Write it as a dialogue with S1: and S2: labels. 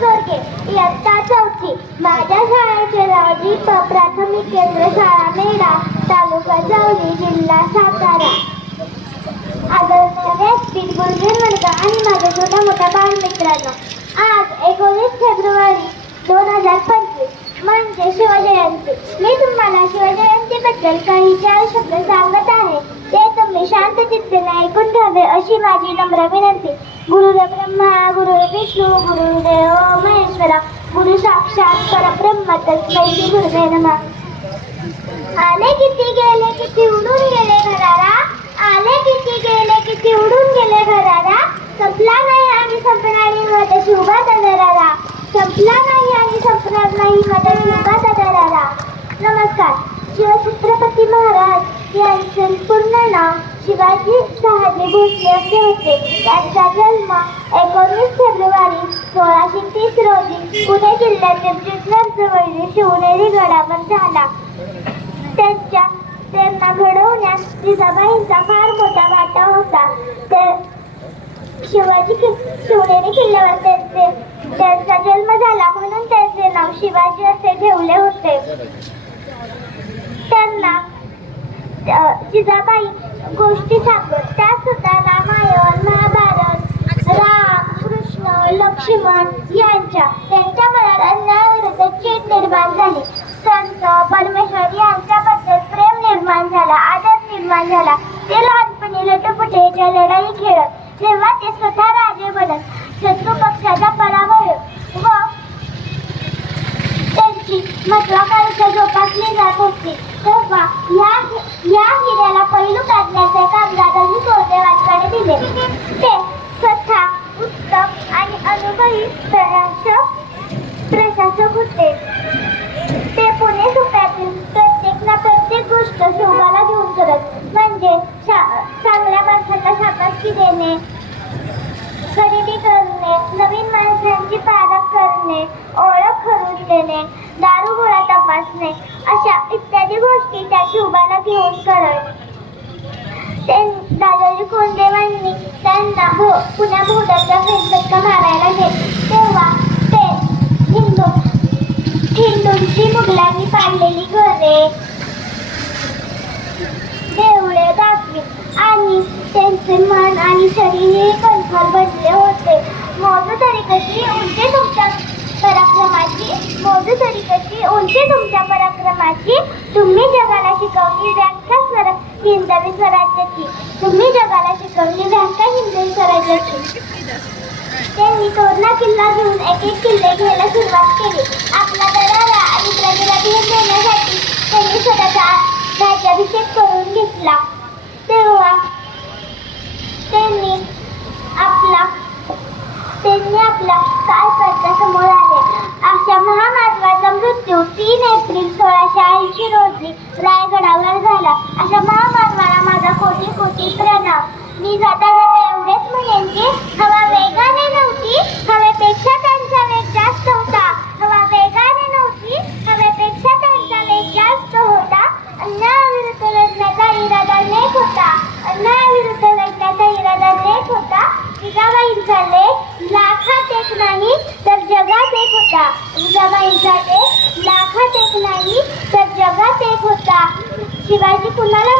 S1: चोरगे इयत्ता चौथी. माझ्या शाळेचे नाव दीप प्राथमिक केंद्र शाळा मेढा तालुका चौली जिल्हा सातारा. आदरणीय व्यासपीठ गुरुजी वर्ग आणि माझ्या छोट्या मोठ्या बालमित्रांनो. आज एकोणीस फेब्रुवारी दोन हजार पंचवीस. म्हणजे शिवजयंती. मी तुम्हाला शिवजयंतीबद्दल काही चार शब्द सांगत आहे तुम्ही ऐकून घ्यावे अशी माझी नम्र विनंती. गुरुदेव ब्रह्मा गुरु विष्णू गुरुदेव महेश्वरा गुरु साक्षात परब्रह्म तस्मै श्री गुरुदेव नमः. आले किती गेले किती उडून गेले घरारा? आले किती गेले किती उडून गेले घरारा? संपला नाही आणि संपणारी माझा शिवबा दरारा संपला नाही आणि संपणार नाही माझा शिवबा दरारा नमस्कार. शिवछत्रपती महाराज यांचे पूर्ण नाव शिवाजी शहाजी भोसले असे होते. त्यांचा जन्म एकोणीस फेब्रुवारी सोळाशे तीस रोजी पुणे जिल्ह्यातील जुन्नर जवळील शिवनेरी गडावर झाला. त्यांच्या त्यांना घडवण्यात जिजाबाईंचा फार मोठा वाटा होता. ते शिवाजी कि- शिवनेरी किल्ल्यावर त्यांचे त्यांचा जन्म झाला म्हणून त्यांचे नाव शिवाजी असे ठेवले होते. त्यांना जिजाबाई गोष्टी सांगत. त्या सुद्धा रामायण महाभारत राम कृष्ण लक्ष्मण यांच्या त्यांच्या मनात अन्यायाविरुद्ध चेत निर्माण झाली. संत परमेश्वर यांच्याबद्दल प्रेम निर्माण झाला आदर निर्माण झाला. ते लहानपणी लटपुटेच्या लढाई खेळत तेव्हा ते स्वतः राजे बनत. शत्रू पक्षाचा पराभव. व त्यांची महत्वाकांक्षा जोपासली जात होती. तेव्हा या हिऱ्याला पैलू काढण्याचे काम दादाजी कोरदेवांकडे दिले. ते स्वतः उत्तम आणि अनुभवी प्रशासक प्रशासक होते. ते पुणे सुप्यातील प्रत्येक ना प्रत्येक गोष्ट शोभाला घेऊन करत म्हणजे चांगल्या माणसांना शाबासकी देणे खरेदी करणे नवीन माणसांची पारख करणे ओळख करून देणे दारुगोळा तपासणे अशा इत्यादी गोष्टी त्या शिवबाला घेऊन करत. दादाजी कोंडेवांनी त्यांना भो पुण्या भोवतालच्या फेरफटका मारायला गेले. तेव्हा ते हिंदू हिंदूंची मुघलांनी पाडलेली घरे देवळे दाखवी आणि त्यांचे मन आणि शरीर हे कंठार हिंदवी स्वराज्याची तुम्ही जगाला शिकवली व्याख्या हिंदवी स्वराज्याची त्यांनी तोरणा किल्ला घेऊन एक एक किल्ले घ्यायला सुरुवात केली. आपला दरारा आणि प्रजेला धीर देण्यासाठी त्यांनी स्वतःचा राज्याभिषेक करून घेतला. तेव्हा त्यांनी आपला त्यांनी आपला काल समोर आले. अशा महामानवाचा मृत्यू तीन जिजाबाईंचा लेख लाखात एक नाही तर जगात एक होता. जिजाबाईंचा लेख लाखात एक नाही तर जगात एक होता. शिवाजी कुणाला